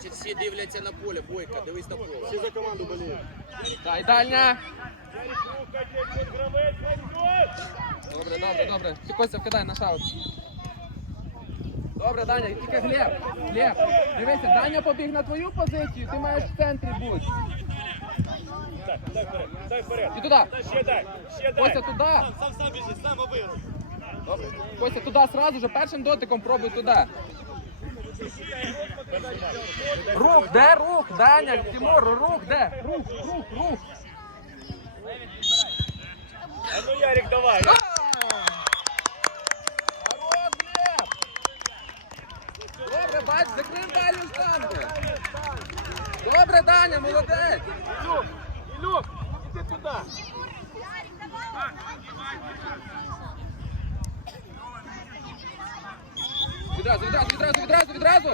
Значить, всі дивляться на поле, бойка, дивись на поле. Всі за команду боліють. Дай дальня. Добре, добре, добре. Ти Костя вкидай на шаут. Добре, Даня, тільки Глеб. Глеб, дивися, Даня побіг на твою позицію, ти маєш в центрі бути. Так, дай вперед, дай вперед. І туди. Ще дай, ще дай. Костя туди. Сам, сам біжи, сам. Добре. Костя туди сразу же, першим дотиком пробуй туди. Рух, де рух, Даня, Тимур, рух, де? Рух, рух, рух. А ну, Ярик, давай. Хорош, Глеб! Добре, бач, закрив дальню штангу. Добре, Даня, молодець. Ілюк, Ілюк, іди туди. Відразу, відразу, відразу, відразу, відразу.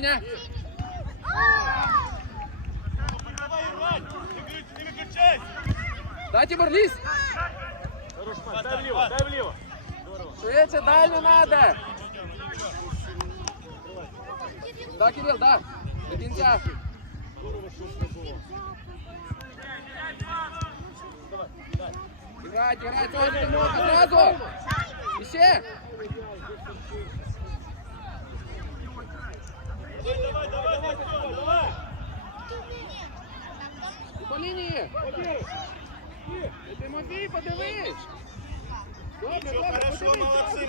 Дальня. Давай, Іван, не виключайся. Дай, Тимур, лізь. Хорош, пас, дай вліво, дай вліво. Швидше, дальню надо. Да, Кирилл, да. До кінця. Здорово, що все було. Давай, дай. Играть, играть, сразу, Тимоха, сразу. Еще. Давай, давай, давай, давай, давай. По лінії. Тимофій, подивись. Добре, добре, хорошо, сильніше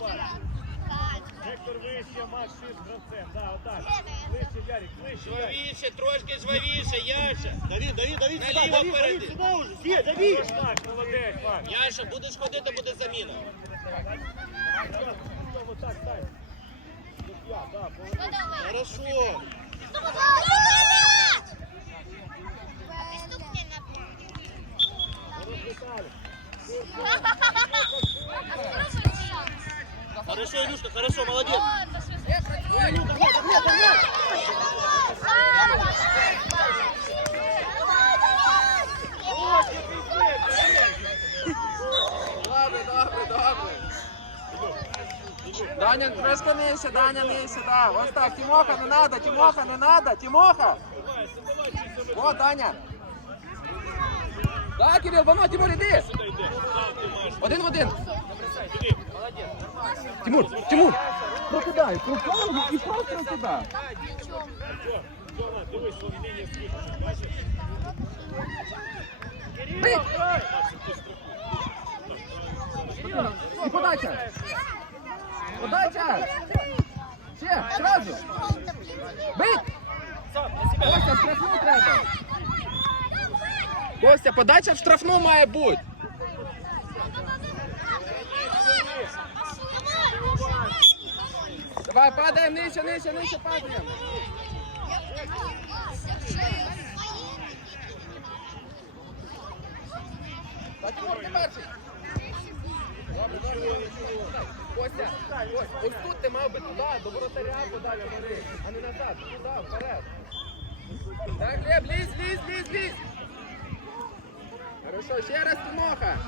пас. Вектор вище, Макс шість гравцем. Да, отак. Вище, Ярик, вище, Ярик. Жвавіше, трошки жвавіше, Яша. Давид, Давид, Давид, Наліво Давид. Давид, сюда уже. Все, Давид. Так, молодець, Макс. Яша, будеш ходити, буде заміна. Вот так, стань. Вот я, да, поверни. Хорошо. Хорошо, Илюшка, хорошо, молодец. Добре, добре, добре. Даня, нижче, Даня нижче, да. Ось так, Тимоха, не надо, Тимоха, не надо, Тимоха. О, Даня. Да, Кирилл, воно, Тимур, іди. Один в один. Тимур, Тимур, прокидай, пропав і просто туди. Дай! І подача. Подача. Ще, сразу. Себе. Костя, в штрафну треба. Костя, подача в штрафну має бути. Давай, падаємо нижче, нижче, нижче падаємо. Перший. Костя, ось, ось тут ти мав би туди, до воротаря подачу бери, а не назад, туди, вперед. Так, Глеб, лізь, лізь, лізь, лізь. Хорошо, ще раз Тимоха.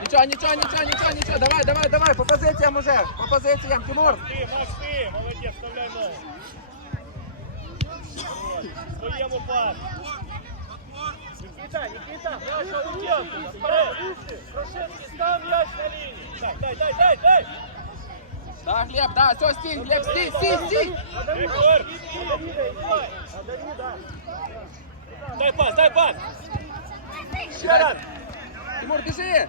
Нічого, нічого, нічого, нічого, нічого. Давай, давай, давай, по позиціям уже. По позиціям, Тимур. Ти, Макс! Молодець, вставляй ногу. Своєму пас. Никита, Никита, Яша, уйдем! Вперед! Прошевский, став м'яч на лінії! Так, дай, дай, дай, дай! Да, Глеб, да, все, стій, Глеб, стій, стій, стій. Егор! Дай пас, дай пас! Ще раз! Тимур, біжи.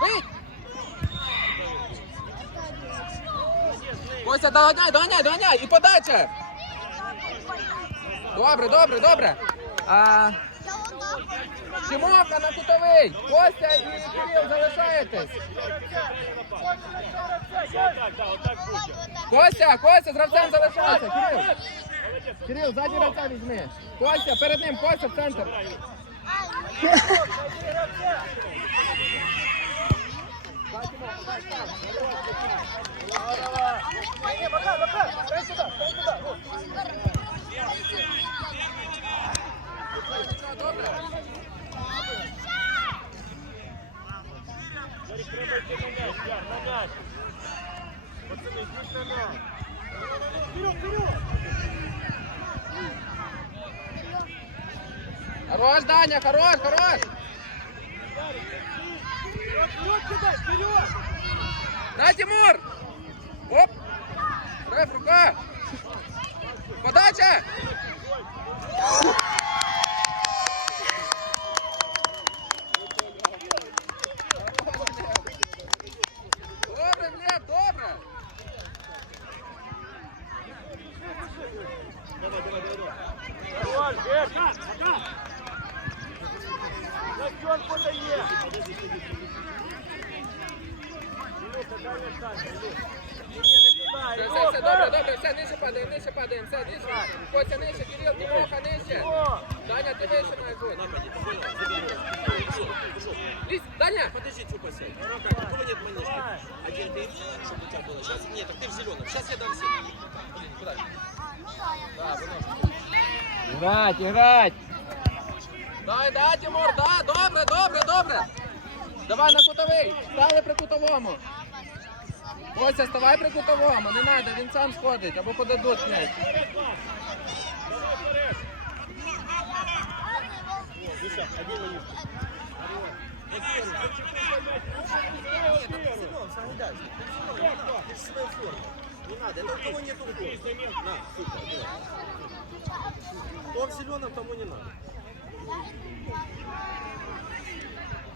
Бий. Костя, доганяй, доганяй, доганяй. І подача. Добре, добре, добре. А, Тимоха на кутовий. Костя і Кирил залишаєтесь. Костя, Костя, з гравцем залишайся. Кирил. Кирил, ззаді гравця візьми. Костя, перед ним, Костя в центр. Здорово. Ні, Макар, Макар, дай сюди, дай сюди. О. Нічого, добре. Ярик, треба йти на м'яч, Яр, на м'яч. Пацани, йдіть на м'яч. Вперед, вперед. Хорош, хорош. На, Тимур! Оп! Реф, рука! Подача! Добре, Глеб, добре! Давай, давай, давай, давай. Хорош, Геш. Настен подає. Ілюха, дай м'яч Дані, Ілюх. Ні, ні, не туди, Все, все, все, добре, Ілюха. добре, все, нижче падаємо, нижче падаємо, все, нижче. Костя, нижче, Кирил, Тимоха, нижче. О, Даня, ти вище має бути. Напади, ты понял? Забери. Ушел, ушел. Лізь, Даня! Подожди, чего посядь? Как, у кого нет манежки? давай. Один ты, чтобы у тебя было. Сейчас, нет, так ты в зеленом. Сейчас я дам всем. Блин, куда? Грать, грать! Дай, дай, Тимур, да, добре, добре, добре. Давай на кутовий, стали при кутовому. Костя, ставай при кутовому, не треба, він сам сходить, або подадуть м'яч. Вперед, пас. Давай вперед. Душа, один на нижку. Не надо, это у кого нет угла. На, супер, делай. Кто в зеленом, тому не надо.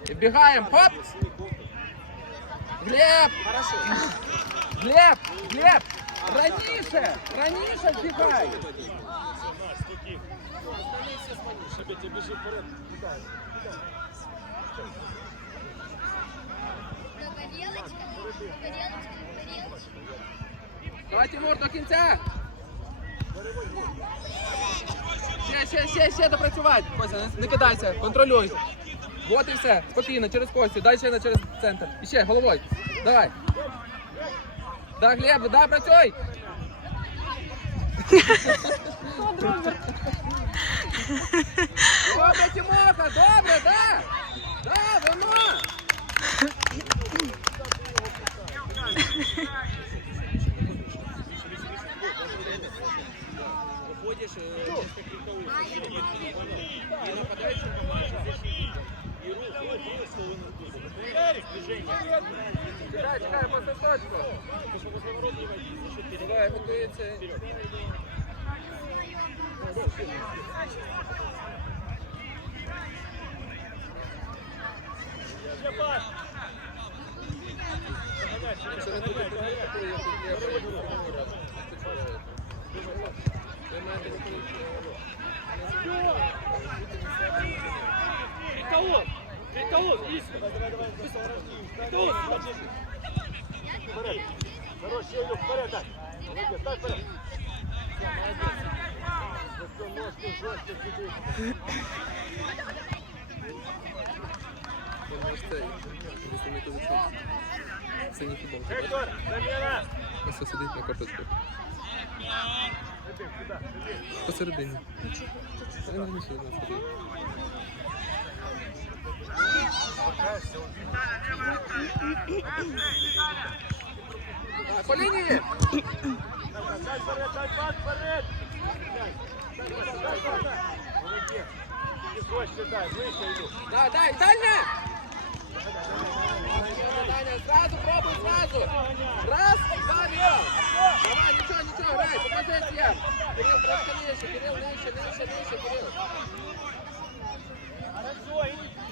Вбігаємо, хоп! Глеб! Хорошо. Глеб! Глеб! Раніше! Раніше вбігай! Наш, спокійно. Остальные все с манежкой. Тебе тебе біжи вперед. Горелочка, горелочка, горелочка. Давай, Тимур, до кінця! Ще, ще, ще, ще допрацювати. Костя, не, не кидайся, контролюй. Вот і все, спокійно, через Костю, дай ще на через центр. І ще, головою. Давай. Да, Глеб, да, працюй! Добре, Тимоха, добре, да! Да, воно! Выходишь, э, несколько круговых. И нападающий команде защитника. И рух, рух, рух, половину кузова. Ярик, движение. Чекай, чекай, по сосочку. Потому возле ворот не войди, за счет перед- Давай, готується. Вперед. Це не футбол. Гектор, заміна. Ось сидить на карточку. Іди, сюди, іди. Посередині. Я не знаю, що вона. По лінії! Дай вперед, дай пас вперед. Дай, дай, дай, дай, дай, дай. Молодець. Дай, вище Ілюх. Да, дай, дальня! Даня, сразу пробуй, сразу! Раз, два, раз! Давай, нічого, нічого, грай, по позиціям! Кирил, трошки нижче, Кирил, нижче, нижче, нижче, Кирил. Хорошо,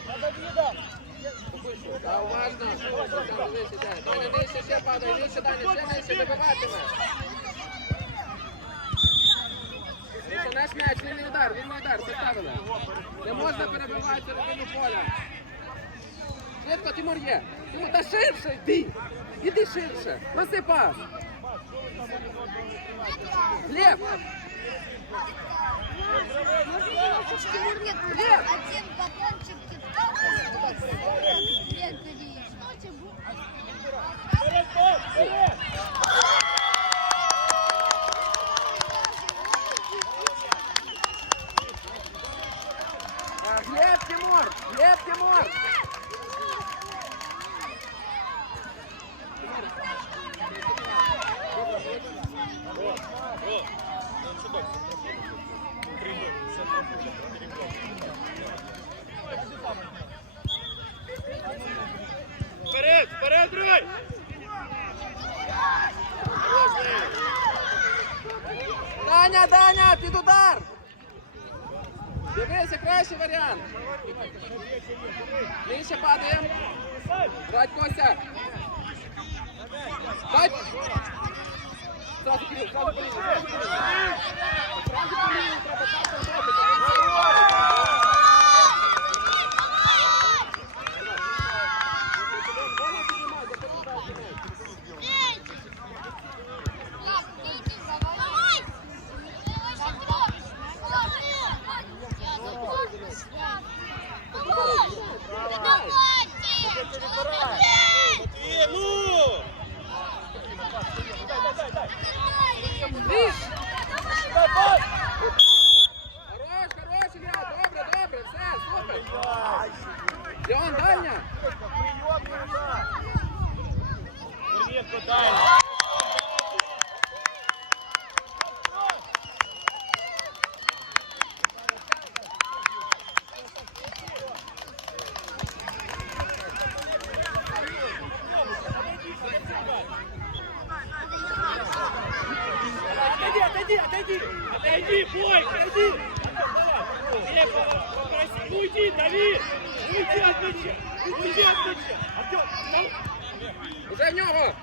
надо віда. Да, уважно. Там нижче, да. Даня, нижче, ще падай, нижче, Даня, ще нижче. Наш м'яч, вільний удар, вільний удар, поставили. Не можна перебивати середину поля. Швидко, Тимур є. Тимур, та ширше йди. Іди ширше. Проси пас. Глеб, один батончик китката Дивися, кращий варіант. Нижче падаємо. Брать Костя. Дай. Сразу, сразу, Кирил. Зразу Кирил, треба так зробити, та він це робить. Матвій, ну! Хорош, хорош, Ілля, добре, добре, все, супер. Леон, дальня. Рідко дай! Отойди, отойди, отойди! Отойди, бой, отойди! Не, попроси, уйди, дави! Уйди от мяча! Уйди от мяча! Артем, Уже в нього.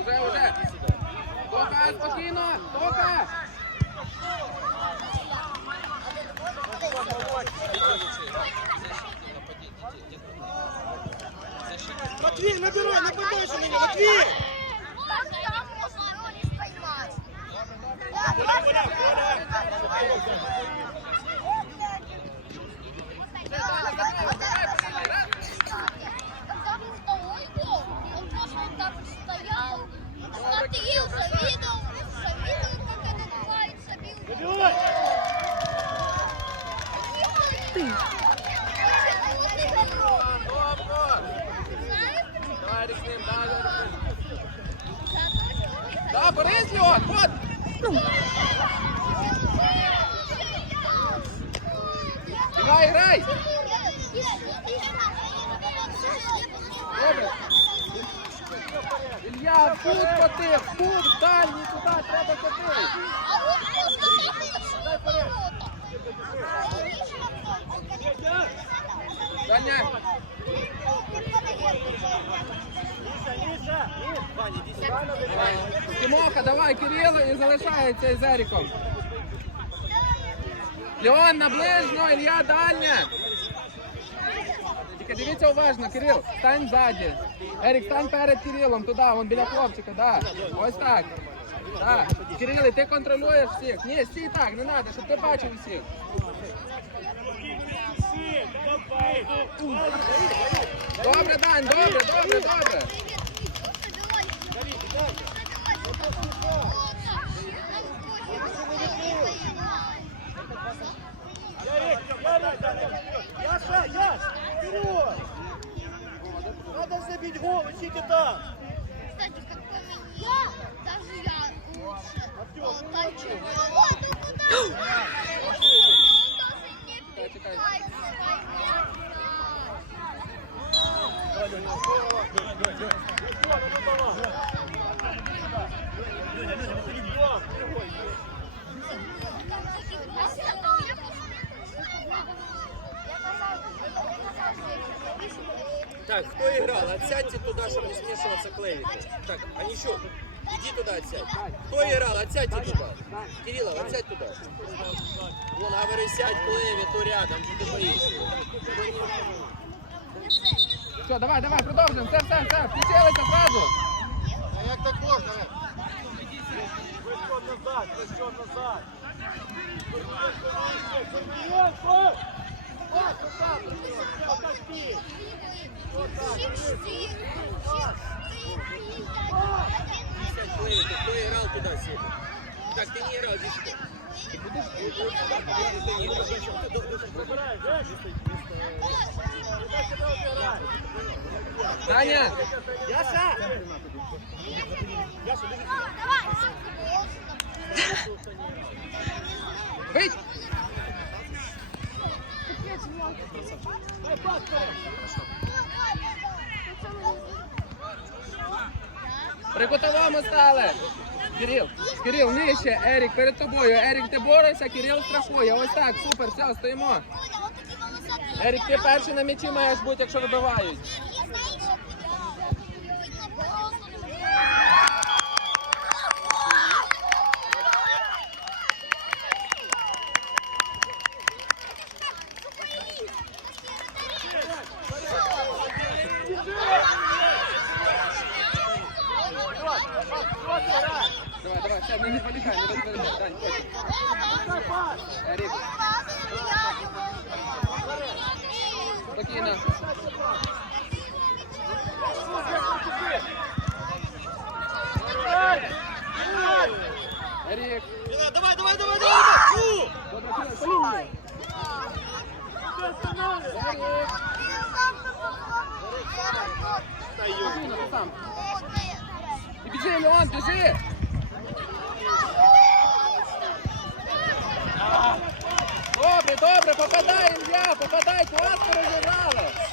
Уже, уже. Тока, спокійно. Тока. Матвій, набирай, не подайся мені, Матвій! Смотрел, завидовал, завидовал, как это называется, бил. Забивай! Давай, Рісним, давай, давай. Да, борись, Леон, от. Грай, грай. Добре. В кут коти, в кут, дальній туди, треба коти. Даня, Тимоха, давай, Кирило і залишається із Еріком. Леон на Ілля дальня. Тільки дивіться уважно, Кирил, стань ззаді. Ерік, стань перед Кирилом, туди, вон біля хлопчика, да. Ось так. Так. Кирил, ти контролюєш всіх. Ні, стій так, не треба, щоб ти бачив всіх. Добре, Дань, добре, добре, добре. Ярик, Ярик, Яша, Яш, вперед! Надо забить гол, ищите там! Кстати, как по мне, даже я лучше болтаю. Вот, ну куда? Он даже не питается Так, кто играл? Отсядьте туда, чтобы не смешиваться клевиком. Так, Анищук, иди туда отсядь. Кто играл? Отсядьте туда. Кириллов, отсядь туда. Вон, говори, сядь клевиту рядом, что ты боишься. Все, давай, давай, продовжуємо. Все, все, все, включилися зразу. А як так можна? Вище назад, вище назад! Так, ты не играл, Таня! Яша! Яша, Быть! Приготовимо стали! Кирил, Кирил, нижче, Ерік перед тобою. Ерік, ти борешся, Кирил страхує. Ось так, супер, все, стоїмо. Ерік, ти перший на м'ячі маєш бути, якщо вибивають. Давай, давай, все, не відволікай, не відволікай. Дань, потім. Ерік, спокійно. Ерік, Давай, давай, давай, давай! Добре, ти біжи, Леон, біжи! Добре, добре, попадай, Ілля, попадай, класно розіграли.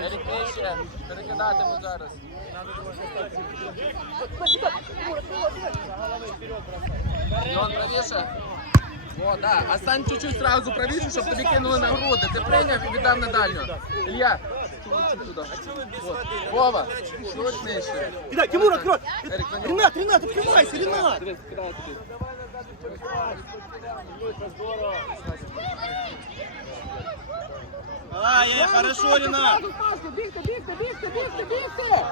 Ерік нижче, перекидатиму зараз. Леон, правіше. О, да. А стань чуть-чуть сразу правіше, щоб тобі кинули на груди. Ти прийняв і віддав на дальню. Ілля, чуть туди. От. Вова, чуть нижче. Кидай, Тимур, открой! Ерік, на нього. Ренат, Ренат, открывайся, Ренат! Дивись, кидає тобі. Ай, хорошо, сразу, Бігте, бігте, бігте, бігте, бігте!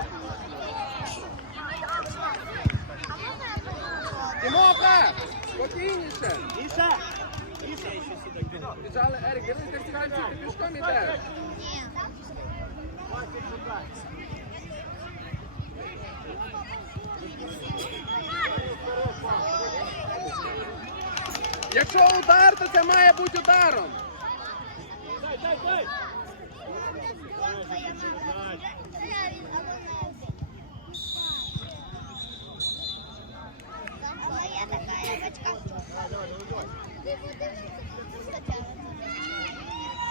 Тимоха! Спокійніше! Еще сюда Біжали, Ерік, дивись, ти втікаєш, ти пішком ідеш. Якщо удар, то це має бути ударом. Дай, дай, дай!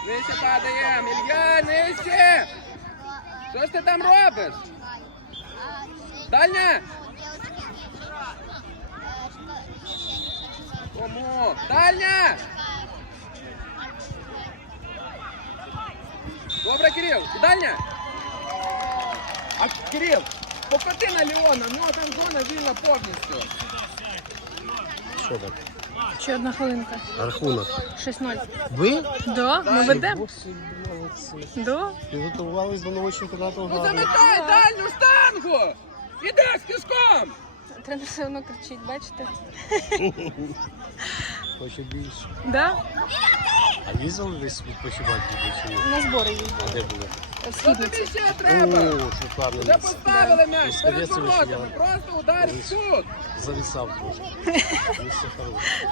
Нижче падаємо. Ілья, нижче! Що ж ти там робиш? Дальня! Кому? Дальня! Добре, Кирил, і дальня! А Кирил, покоти на Леона, ну а там зона вільна повністю. Що так? Ще одна хвилинка. Рахунок. 6-0. Ви? Да, ми ведемо. Боже, молодці. Да. Підготувались до нового чемпіонату Ну гарно. замикай дальню штангу! Ідеш пішком! Тренер все одно кричить, бачите? Хоче більше. Да? А їздили десь відпочивати чи ні? На збори А їздили. де були? В Що тобі ще треба? О, шикарне Вже місце. поставили м'яч перед скоріше, я- Просто удар в суд. Завісав трошки. Місце хороше.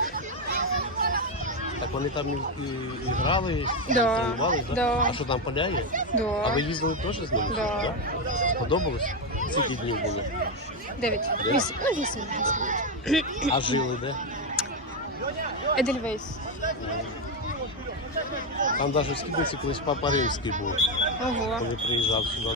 Так вони там і, і, і грали, і Да, тренувались, да? да. А що там поля є? А Да. ви їздили теж з ними? Да. Да? Сподобалось? Скільки днів було? Дев'ять. Вісім. Ну, вісім. А жили де? Едельвейс. Там навіть в Скідниці колись папа римський був, Ого. коли приїжджав сюди.